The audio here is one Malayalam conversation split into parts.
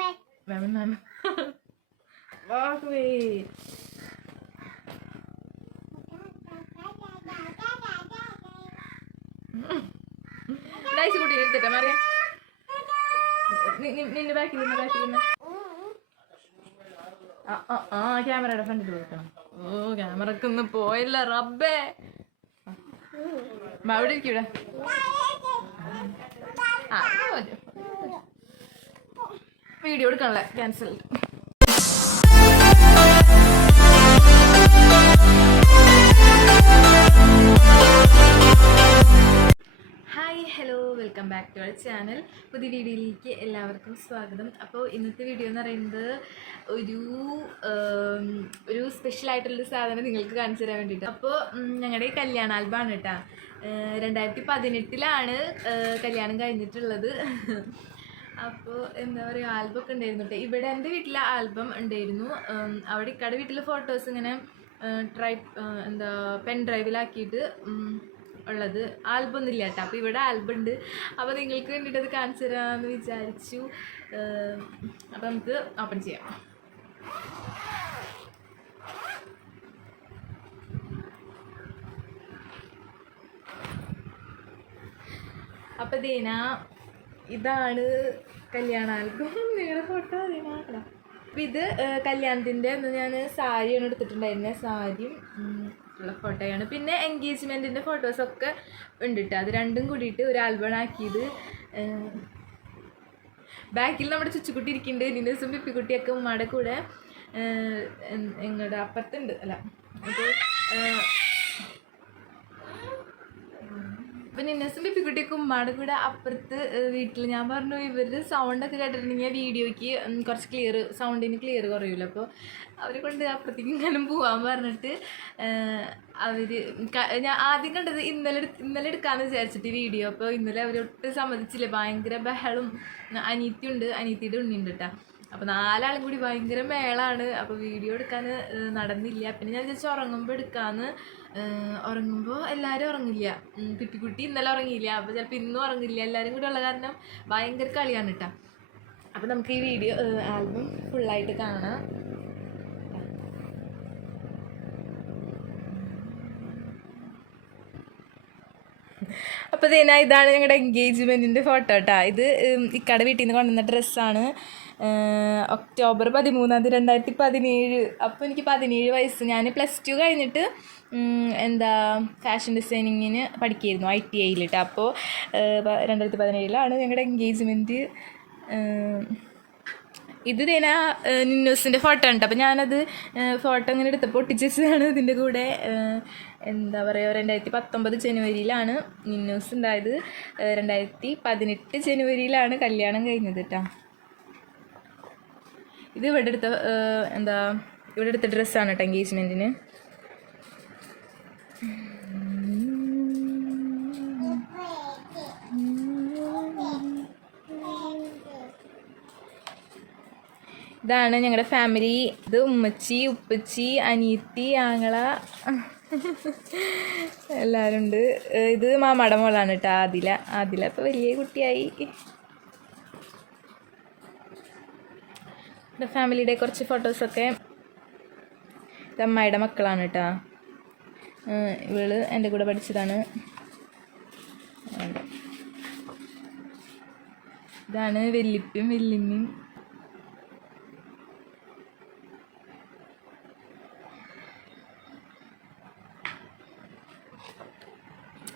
മാമൻ മാമൻ വാക്ക് wait. ഡൈസ് കുട്ടി എടുത്തിട്ടെ മാറിയ. നിന്റെ ബാക്കിൽ നിന്ന് ആ ക്യാമറയുടെ ഫ്രണ്ടിൽ കൊടുക്കണം. ഓ ക്യാമറക്ക് ഒന്ന് പോയില്ല റബ്ബേ. അവിടെ ഇരിക്കൂടെ video എടുക്കണല്ലേ? Cancel hi hello welcome back to our channel പുതിയ വീഡിയോയിലേക്ക് എല്ലാവർക്കും സ്വാഗതം. അപ്പോൾ ഇന്നത്തെ വീഡിയോ എന്ന് പറയുന്നത് ഒരു ഒരു സ്പെഷ്യൽ ആയിട്ടുള്ളൊരു സാധനം നിങ്ങൾക്ക് കാണിച്ചു തരാൻ വേണ്ടിയിട്ട്. അപ്പോൾ ഞങ്ങളുടെ ഈ കല്യാണ ആൽബമാണ് കേട്ടോ രണ്ടായിരത്തി പതിനെട്ടിലാണ് കല്യാണം കഴിഞ്ഞിട്ടുള്ളത്. അപ്പോൾ എന്താ പറയുക ആൽബം ഒക്കെ ഉണ്ടായിരുന്നു കേട്ടോ ഇവിടെ എന്റെ വീട്ടിലെ ആൽബം ഉണ്ടായിരുന്നു. അവിടെ ഇക്കടെ വീട്ടിലെ ഫോട്ടോസ് ഇങ്ങനെ ട്രൈ എന്താ പെൻ ഡ്രൈവിലാക്കിയിട്ട് ഉള്ളത്. ആൽബം ഒന്നും ഇല്ല കേട്ടോ അപ്പോൾ ഇവിടെ ആൽബം ഉണ്ട്. അപ്പോൾ നിങ്ങൾക്ക് വേണ്ടിയിട്ട് അത് കാണിച്ചു തരാമെന്ന് വിചാരിച്ചു. അപ്പോൾ നമുക്ക് ഓപ്പൺ ചെയ്യാം. അപ്പോൾ ദീന ഇതാണ് കല്യാണ ആൽബം. നിങ്ങളുടെ ഫോട്ടോ അറിയണം അപ്പം ഇത് കല്യാണത്തിന്റെ അന്ന് ഞാൻ സാരിയാണ് എടുത്തിട്ടുണ്ടായിരുന്നത് സാരിയും ഉള്ള ഫോട്ടോയാണ് പിന്നെ എൻഗേജ്മെന്റിന്റെ ഫോട്ടോസൊക്കെ ഉണ്ട് കേട്ടോ അത് രണ്ടും കൂടിയിട്ട് ഒരു ആൽബം ആക്കിയത് ബാക്കിൽ നമ്മുടെ ചുച്ചുക്കുട്ടി ഇരിക്കുന്നുണ്ട് നിന്നസും പിപ്പിക്കുട്ടിയൊക്കെ ഉമ്മയുടെ കൂടെ എങ്ങടെ അപ്പുറത്തുണ്ട് അല്ല അപ്പോൾ അപ്പം നിന്നസും പിപ്പിക്കുട്ടിയൊക്കെ ഉമ്മാടെ കൂടെ അപ്പുറത്ത് വീട്ടിൽ ഞാൻ പറഞ്ഞു ഇവരുടെ സൗണ്ടൊക്കെ കേട്ടിട്ടുണ്ടെങ്കിൽ വീഡിയോയ്ക്ക് കുറച്ച് ക്ലിയർ സൗണ്ടിന് ക്ലിയർ കുറയുമല്ലോ അപ്പോൾ അവരെ കൊണ്ട് അപ്പുറത്തേക്ക് ഇങ്ങനെ പോകാൻ പറഞ്ഞിട്ട് അവർ ഞാൻ ആദ്യം കണ്ടത് ഇന്നലെ ഇന്നലെ എടുക്കാമെന്ന് വിചാരിച്ചിട്ട് വീഡിയോ. അപ്പോൾ ഇന്നലെ അവരൊട്ട് സമ്മതിച്ചില്ല. ഭയങ്കര ബഹളും അനീത്തിയുണ്ട് അനീത്തിയുടെ ഉണ്ണിയുണ്ട് കേട്ടോ അപ്പോൾ നാലാളും കൂടി ഭയങ്കര മേളാണ്. അപ്പോൾ വീഡിയോ എടുക്കാൻ നടന്നില്ല. പിന്നെ ഞാൻ വിചാരിച്ചു ഉറങ്ങുമ്പോൾ എടുക്കാമെന്ന് ഉറങ്ങുമ്പോൾ എല്ലാവരും ഉറങ്ങില്ല. കുട്ടിക്കുട്ടി ഇന്നലെ ഉറങ്ങിയില്ല. അപ്പോൾ ചിലപ്പോൾ ഇന്നും ഉറങ്ങില്ല. എല്ലാവരും കൂടെ ഉള്ള കാരണം ഭയങ്കര കളിയാണ് കേട്ടോ അപ്പോൾ നമുക്ക് ഈ വീഡിയോ ആൽബം ഫുള്ളായിട്ട് കാണാം. അപ്പോൾ ഇതിനാ ഇതാണ് ഞങ്ങളുടെ എൻഗേജ്മെന്റിന്റെ ഫോട്ടോ കേട്ടോ ഇത് ഇക്കട വീട്ടിൽ നിന്ന് കൊണ്ടുവന്ന ഡ്രസ്സാണ് ഒക്ടോബർ പതിമൂന്നാം തീയതി രണ്ടായിരത്തി പതിനേഴ്. അപ്പോൾ എനിക്ക് പതിനേഴ് വയസ്സ്. ഞാൻ പ്ലസ് ടു കഴിഞ്ഞിട്ട് എന്താ ഫാഷൻ ഡിസൈനിങ്ങിന് പഠിക്കുകയായിരുന്നു ഐ ടി ഐയിലിട്ട് അപ്പോൾ രണ്ടായിരത്തി പതിനേഴിലാണ് ഞങ്ങളുടെ എൻഗേജ്മെന്റ് ഇത് തേനാ നിന്നൂസിന്റെ ഫോട്ടോ ഉണ്ട് അപ്പോൾ ഞാനത് ഫോട്ടോ അങ്ങനെ എടുത്തപ്പോൾ ഒട്ടിച്ചതാണ് ഇതിന്റെ കൂടെ എന്താ പറയുക രണ്ടായിരത്തി പത്തൊമ്പത് ജനുവരിയിലാണ് നിന്നൂസ് ഉണ്ടായത് രണ്ടായിരത്തി പതിനെട്ട് ജനുവരിയിലാണ് കല്യാണം കഴിഞ്ഞത് കേട്ടോ ഇത് ഇവിടെ എടുത്ത എന്താ ഇവിടെ എടുത്ത ഡ്രസ്സാണ് കേട്ടോ എൻഗേജ്മെന്റിന് ഇതാണ് ഞങ്ങളുടെ ഫാമിലി ഇത് ഉമ്മച്ചി ഉപ്പച്ചി അനിയത്തി ആങ്ങള. എല്ലാവരും ഉണ്ട് ഇത് മാമാടെ മോളാണ് കേട്ടോ ആദില. ആദില ഇപ്പോൾ വലിയ കുട്ടിയായി. ഫാമിലിയുടെ കുറച്ച് ഫോട്ടോസൊക്കെ ഇത് അമ്മായിയുടെ മക്കളാണ് കേട്ടോ ഇവൾ എന്റെ കൂടെ പഠിച്ചതാണ്. ഇതാണ് വെല്ലിപ്പയും വെല്ലിമ്മയും.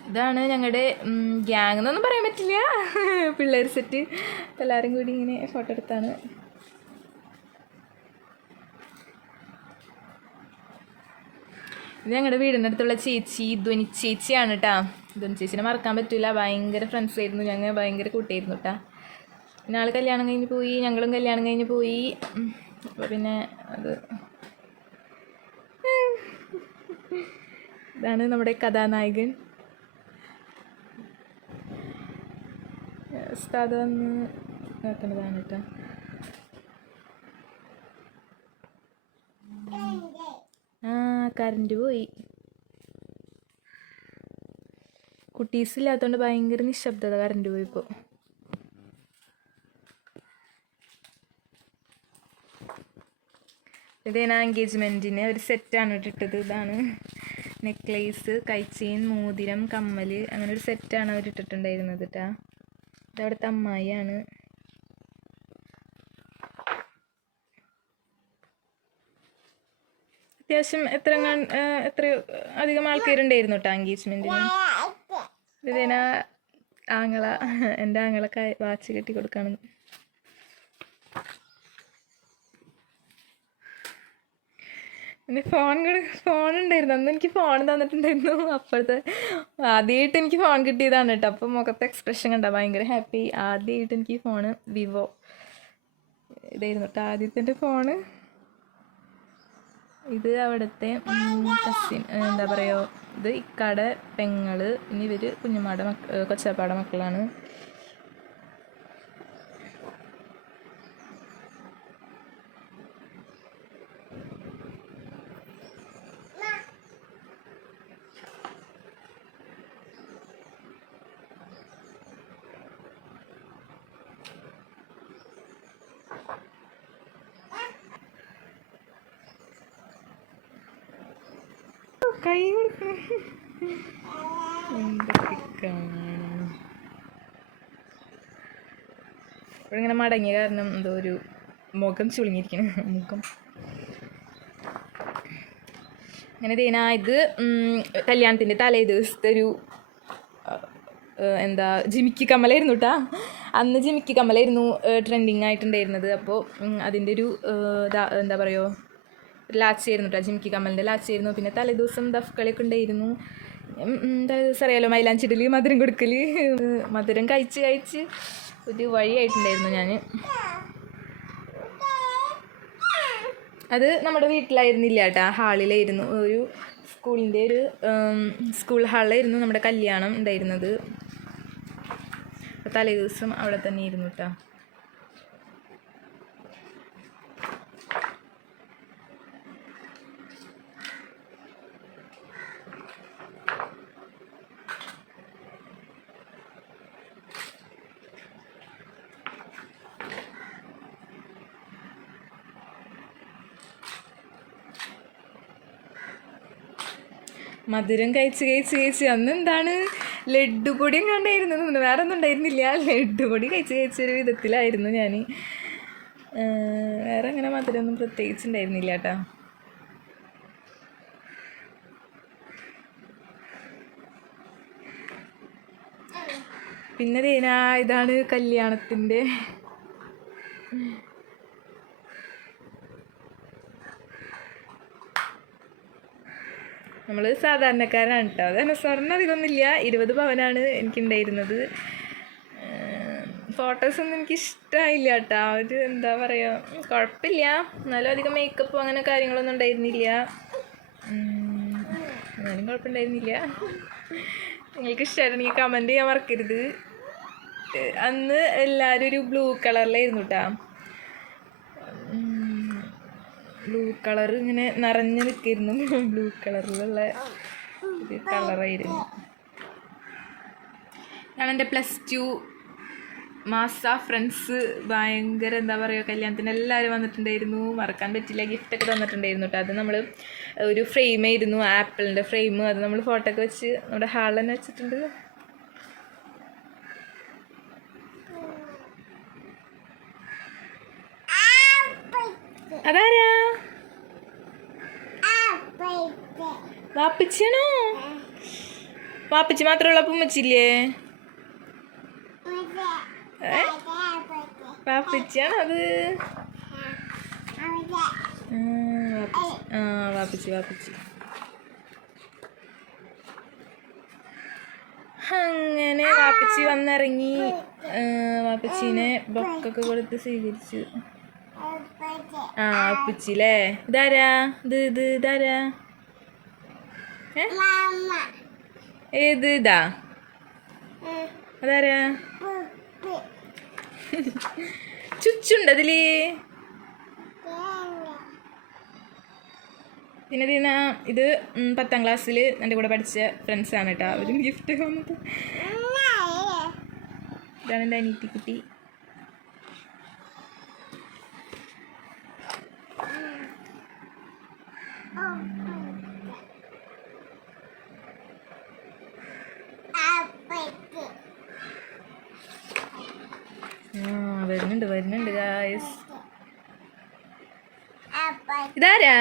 ഇതാണ് ഞങ്ങളുടെ ഗ്യാങ് എന്നൊന്നും പറയാൻ പറ്റില്ല. പിള്ളേർ സെറ്റ് എല്ലാവരും കൂടി ഇങ്ങനെ ഫോട്ടോ എടുത്താണ്. ഞങ്ങളുടെ വീടിന്റെ അടുത്തുള്ള ചേച്ചി ധ്വനി ചേച്ചിയാണ് കേട്ടാ ധ്വനി ചേച്ചിനെ മറക്കാൻ പറ്റില്ല ഭയങ്കര ഫ്രണ്ട്സ് ആയിരുന്നു. ഞങ്ങൾ ഭയങ്കര കൂട്ടായിരുന്നു കേട്ടാ പിന്നെ ആൾ കല്യാണം കഴിഞ്ഞ് പോയി. ഞങ്ങളും കല്യാണം കഴിഞ്ഞ് പോയി. അപ്പോൾ പിന്നെ അത് ഇതാണ് നമ്മുടെ കഥാനായകൻ. ഉസ്താദ് നോക്കുന്നതാണ് കേട്ടോ കറണ്ട് പോയി. കുട്ടീസ് ഇല്ലാത്തതുകൊണ്ട് ഭയങ്കര നിശബ്ദത കറണ്ട് പോയി ഇപ്പോൾ ഇതേന എൻഗേജ്മെന്റിന് ഒരു സെറ്റാണ് ഇട്ടിട്ടത്. ഇതാണ് നെക്ലേസ് കൈച്ചീൻ മോതിരം കമ്മൽ അങ്ങനെ ഒരു സെറ്റാണ് അവരിട്ടിട്ടുണ്ടായിരുന്നത് കേട്ടോ ഇതവിടുത്തെ അമ്മായിയാണ്. അത്യാവശ്യം എത്ര എത്ര അധികം ആൾക്കാരുണ്ടായിരുന്നു കേട്ടോ എൻഗേജ്മെന്റിന് ആങ്ങള എന്റെ ആങ്ങളൊക്കെ വാച്ച് കെട്ടി കൊടുക്കാണ്. എന്റെ ഫോൺ ഫോൺ ഉണ്ടായിരുന്നു. അന്ന് എനിക്ക് ഫോൺ തന്നിട്ടുണ്ടായിരുന്നു. അപ്പോഴത്തെ ആദ്യമായിട്ട് എനിക്ക് ഫോൺ കിട്ടിയതാണ് കേട്ടോ അപ്പോൾ മുഖത്തെ എക്സ്പ്രഷൻ കണ്ട ഭയങ്കര ഹാപ്പി ആദ്യമായിട്ട് എനിക്ക് ഫോണ് വിവോ ഇതായിരുന്നു കേട്ടോ ആദ്യത്തെ ഫോണ് ഇത് അവിടുത്തെ കസിൻ എന്താ പറയുക ഇത് ഇക്കാടെ പെങ്ങൾ ഇനി ഇവർ കുഞ്ഞുമാടെ മക്ക കൊച്ചാപ്പാടെ മക്കളാണ്. കൈ കൊടുക്കണം ഇങ്ങനെ മടങ്ങിയ കാരണം എന്തോ ഒരു മുഖം ചുളുങ്ങിയിരിക്കണം. മുഖം. അങ്ങനെ തേനാ ഇത് കല്യാണത്തിന്റെ തലേ ദിവസത്തെ ഒരു എന്താ ജിമിക്കി കമ്മലായിരുന്നു കേട്ടാ അന്ന് ജിമിക്കി കമ്മലായിരുന്നു ട്രെൻഡിങ് ആയിട്ടുണ്ടായിരുന്നത്. അപ്പോൾ അതിന്റെ ഒരു എന്താ പറയുക ലാച്ചായിരുന്നു കേട്ടോ ജിംകി കമലിന്റെ ലാച്ചായിരുന്നു പിന്നെ തലേദിവസം ദഫ് കളിയൊക്കെ ഉണ്ടായിരുന്നു. തലേദിവസം അറിയാലോ മൈലാഞ്ചിടലി മധുരം കൊടുക്കൽ മധുരം കഴിച്ച് കഴിച്ച് ഒരു വഴിയായിട്ടുണ്ടായിരുന്നു ഞാൻ അത് നമ്മുടെ വീട്ടിലായിരുന്നില്ല കേട്ടോ ഹാളിലായിരുന്നു. ഒരു സ്കൂളിന്റെ ഒരു സ്കൂൾ ഹാളിലായിരുന്നു നമ്മുടെ കല്യാണം ഉണ്ടായിരുന്നത്. തലേദിവസം അവിടെ തന്നെ ഇരുന്നു കേട്ടോ മധുരം കഴിച്ച് കഴിച്ച് കഴിച്ച് അന്ന് എന്താണ് ലഡ്ഡു പൊടിയും കണ്ടായിരുന്നു. വേറെ ഒന്നും ഉണ്ടായിരുന്നില്ല. ലഡ്ഡു പൊടി കഴിച്ച് കഴിച്ചൊരു വിധത്തിലായിരുന്നു ഞാൻ വേറെ അങ്ങനെ മധുരമൊന്നും പ്രത്യേകിച്ച് ഉണ്ടായിരുന്നില്ല കേട്ടോ. പിന്നെ തേനാ ഇതാണ് കല്യാണത്തിന്റെ നമ്മൾ സാധാരണക്കാരാണ് കേട്ടോ അതന്നെ സ്വർണം അധികമൊന്നുമില്ല. ഇരുപത് പവനാണ് എനിക്കുണ്ടായിരുന്നത്. ഫോട്ടോസൊന്നും എനിക്ക് ഇഷ്ടമായില്ല കേട്ടോ ഒരു എന്താ പറയുക കുഴപ്പമില്ല. എന്നാലും അധികം മേക്കപ്പോ അങ്ങനെ കാര്യങ്ങളൊന്നും ഉണ്ടായിരുന്നില്ല. എന്നാലും കുഴപ്പമുണ്ടായിരുന്നില്ല. നിങ്ങൾക്ക് ഇഷ്ടമായിരുന്നെങ്കിൽ കമന്റ് ചെയ്യാൻ മറക്കരുത്. അന്ന് എല്ലാവരും ഒരു ബ്ലൂ കളറിലായിരുന്നു കേട്ടോ ബ്ലൂ കളർ ഇങ്ങനെ നിറഞ്ഞു നിൽക്കിയിരുന്നു. ബ്ലൂ കളറിലുള്ള ഒരു കളറായിരുന്നു ഞാൻ എന്റെ പ്ലസ് ടു മാസ ഫ്രണ്ട്സ് ഭയങ്കര എന്താ പറയുക കല്യാണത്തിന് എല്ലാവരും വന്നിട്ടുണ്ടായിരുന്നു. മറക്കാൻ പറ്റില്ല ഗിഫ്റ്റൊക്കെ തന്നിട്ടുണ്ടായിരുന്നു കേട്ടോ അത് നമ്മൾ ഒരു ഫ്രെയിം ആയിരുന്നു ആപ്പിളിന്റെ ഫ്രെയിം അത് നമ്മൾ ഫോട്ടോ ഒക്കെ വെച്ച് നമ്മുടെ ഹാളിൽ തന്നെ വെച്ചിട്ടുണ്ട്. അതാരാ? വാപ്പിച്ചാണോ വാപ്പിച്ച് മാത്രമുള്ള ഉമ്മച്ചില്ലേ ഏ? വാപ്പിച്ചാണോ അത് ആ, വാപ്പിച്ചി. വാപ്പിച്ചി. അങ്ങനെ വാപ്പിച്ചി വന്നിറങ്ങി. വാപ്പിച്ചീനെ ബൊക്കൊക്കെ കൊടുത്ത് സ്വീകരിച്ചു. ആ ഉപ്പിച്ചില്ലേ ഇതാരാ? ഇത് ഇത് ഇതാരാ? ഏത് ഇതാ? അതാരാ? ചുച്ചുണ്ട് അതിൽ. പിന്നെ ദീന ഇത് പത്താം ക്ലാസ്സിൽ എന്റെ കൂടെ പഠിച്ച ഫ്രണ്ട്സാണ് കേട്ടോ. അവരും ഗിഫ്റ്റ് വന്നത്. ഇതാണ് എന്റെ അനീറ്റി ആ വരുന്നുണ്ട് വരുന്നുണ്ട് ഗായ്സ് ഇതാരാ?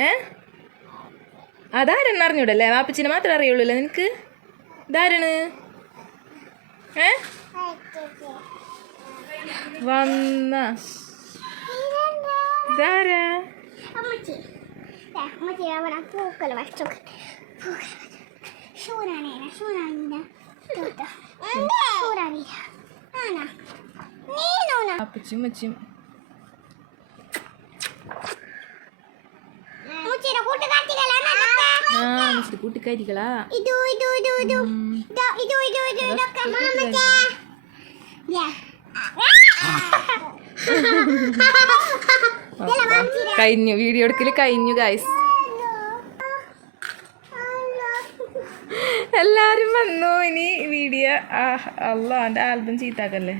ഏ? അതാരെന്ന് അറിഞ്ഞൂടല്ലേ? വാപ്പച്ചിനെ മാത്രമേ അറിയുള്ളൂ അല്ലേ നിനക്ക്? ഇതാരാണ്? ഏ? വന്ന. ഇതാരാ? ഇതൊക്കെ? മാമച്ചേ യാ. കഴിഞ്ഞു വീഡിയോ എടുക്കൽ കഴിഞ്ഞു ഗായ്സ് എല്ലാരും വന്നു. ഇനി വീഡിയോ അല്ല എന്റെ ആൽബം ചീത്താക്കല്ലേ?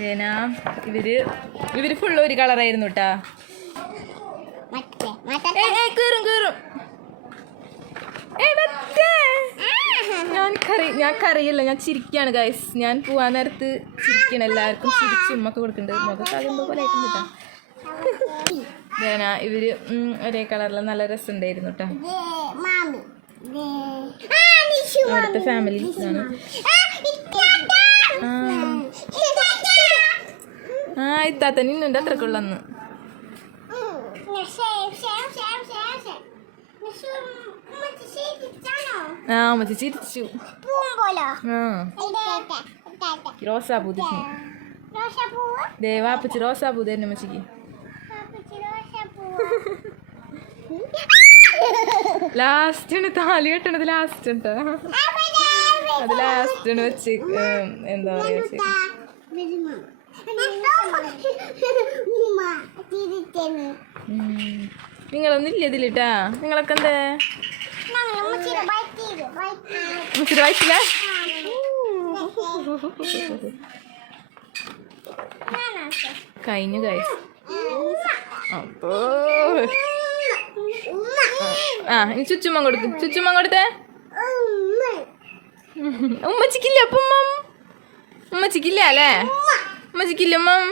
ദേനാ ഇവർ ഇവർ ഫുള്ള് ഒരു കളറായിരുന്നു കേട്ടാ ഞാൻ ഞാൻ കറിയില്ല ഞാൻ ചിരിക്കാണ് ഗൈസ് ഞാൻ പോവാൻ നേരത്ത് ചിരിക്കണം. എല്ലാവർക്കും ചിരിച്ച് ഉമ്മക്ക് കൊടുക്കുന്നുണ്ട്. മുഖത്ത് അതെന്തോ പോലെ ആയിട്ടുണ്ട് കേട്ടോ ഇവർ ഒരേ കളറിൽ നല്ല രസമുണ്ടായിരുന്നു കേട്ടോ അവിടുത്തെ ഫാമിലി ആണ് ആ ഇത്താത്ത നിന്നുണ്ട് അത്രക്കുള്ളന്ന് ആ. മച്ചി ചിരിച്ചു റോസാപ്പൂ തിരിഞ്ഞു. ദേവാപ്പച്ചി റോസാപ്പൂ തന്നെ മച്ചിക്ക്. ലാസ്റ്റ് ആണ് താലി കെട്ടണത് ലാസ്റ്റ് ഉണ്ട് അത് ലാസ്റ്റ് ആണ് വെച്ച് എന്താ പറയാ നിങ്ങളൊന്നില്ല ഇതിലിട്ടാ നിങ്ങളൊക്കെ എന്താ? മുച്ചിരി വായിച്ചില്ല കഴിഞ്ഞു കഴിച്ചു അപ്പോ ആ ചുച്ചുമ്മ കൊടുക്കും. ചുച്ചുമ്മ കൊടുത്തേ. ഉമ്മച്ചിക്കില്ല അപ്പം ഉമ്മം? ഉമ്മച്ചിക്കില്ല അല്ലേ? ഉമ്മച്ചിക്കില്ല ഉമ്മം?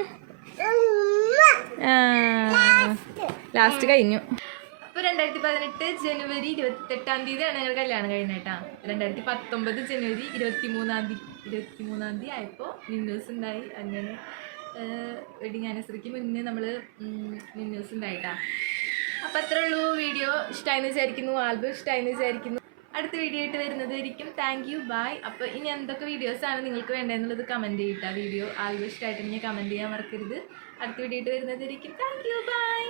ലാസ്റ്റ് കഴിഞ്ഞു. അപ്പൊ രണ്ടായിരത്തി പതിനെട്ട് ജനുവരി ഇരുപത്തെട്ടാം തീയതിയാണ് ഞങ്ങൾ കല്യാണം കഴിഞ്ഞേട്ടാ രണ്ടായിരത്തി പത്തൊമ്പത് ജനുവരി ഇരുപത്തി മൂന്നാം തീയതി ഇരുപത്തി മൂന്നാം തീയതി ആയപ്പോൾ മിന്നൂസ് ഉണ്ടായി. അങ്ങനെ വെഡിങ് ആനിവേഴ്സറിക്ക് മുന്നേ നമ്മൾ മിന്നൂസ് ഉണ്ടായിട്ടാ. അപ്പോൾ അത്രേ ഉള്ളൂ വീഡിയോ ഇഷ്ടമായെന്ന് വിചാരിക്കുന്നു ആൽബം ഇഷ്ടമായെന്ന് വിചാരിക്കുന്നു. അടുത്ത വീഡിയോ ആയിട്ട് വരുന്നതായിരിക്കും. താങ്ക് യു ബൈ അപ്പോൾ ഇനി എന്തൊക്കെ വീഡിയോസാണ് നിങ്ങൾക്ക് വേണ്ടതെന്നുള്ളത് കമന്റ് ചെയ്യട്ടെ വീഡിയോ ആൽബം ഇഷ്ടമായിട്ട് ഇനി കമന്റ് ചെയ്യാൻ മറക്കരുത്. അടുത്ത വീഡിയോ ആയിട്ട് വരുന്നതായിരിക്കും. Thank you by